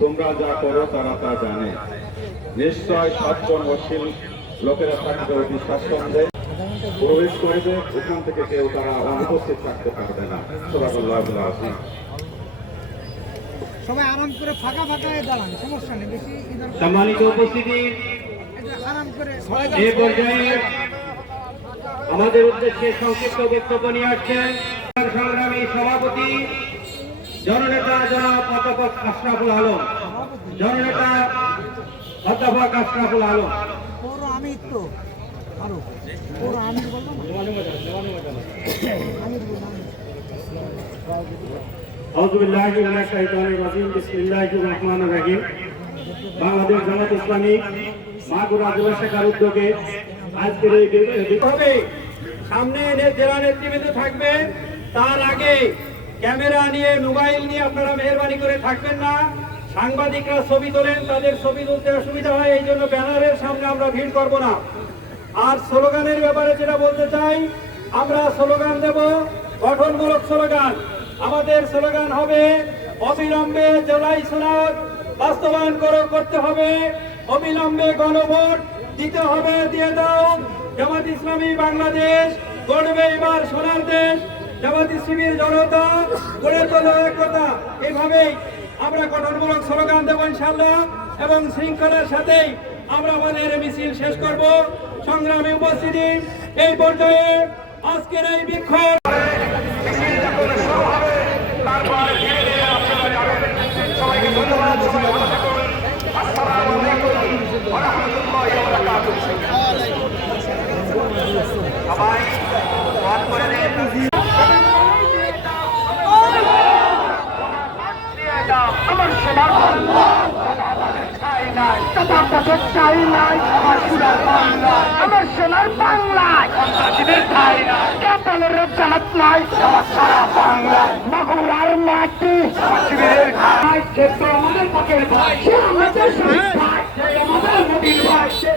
তোমরা যা করো তারা তা জানে। নিশ্চয় সৎকর্মশীল লোকেরা থাকবে অতি স্বাচ্ছন্দ্যে। প্রবেশ করিবে এখান থেকে কেউ তারা অনুপস্থিত থাকতে পারবে না। সবাই আরাম করে ফাঁকা ফাঁকা দাঁড়ান সমস্যা নেই বেশি সম্মানিত উপস্থিতি। এ পর্যায়ে আমাদের উদ্দেশ্যে সংক্ষিপ্ত বক্তব্য নিয়ে আসছেন সংগ্রামী সভাপতি জননেতা জনাব অধ্যাপক আশরাফুল আলম। জননেতা অধ্যাপক আশরাফুল আলম। তো আরও বাংলাদেশ জামাত ইসলামী মাগুরা জেলা শাখার উদ্যোগে আজকের এই সামনে এনে জেলা নেতৃবৃন্দ থাকবে তার আগে ক্যামেরা নিয়ে, মোবাইল নিয়ে আপনারা মেহরবানি করে থাকবেন না। সাংবাদিকরা ছবি তোলেন, তাদের ছবি তুলতে অসুবিধা হয়, এই জন্য ব্যানারের সামনে আমরা ভিড় করব না। আর স্লোগানের ব্যাপারে যেটা বলতে চাই, আমরা স্লোগান দেব, গঠনমূলক স্লোগান। আমাদের স্লোগান হবে, অবিলম্বে জেলাই সনদ বাস্তবায়ন করে, করতে হবে। অবিলম্বে গণভোট দিতে হবে, দিয়ে দাও। জামাত ইসলামী বাংলাদেশ গড়বে এবার সোনার দেশ। জামাত শিবির জনতা গড়ে তোলো একতা। এইভাবেই আমরা গঠনমূলক স্লোগান দেব ইনশাল্লাহ এবং শৃঙ্খলার সাথেই আমরা আমাদের মিছিল শেষ করব। সংগ্রামে উপস্থিতি এই পর্যায়ে। আজকের এই বিক্ষোভ আমার সোনার বাংলায় জানাত নাই। সারা বাংলায় মাগুরার মাটি। শিবিরের ঘাই সে আমাদের পকের ভাই সে আমাদের শহীদ ভাই আমাদের নদীর ভাই সে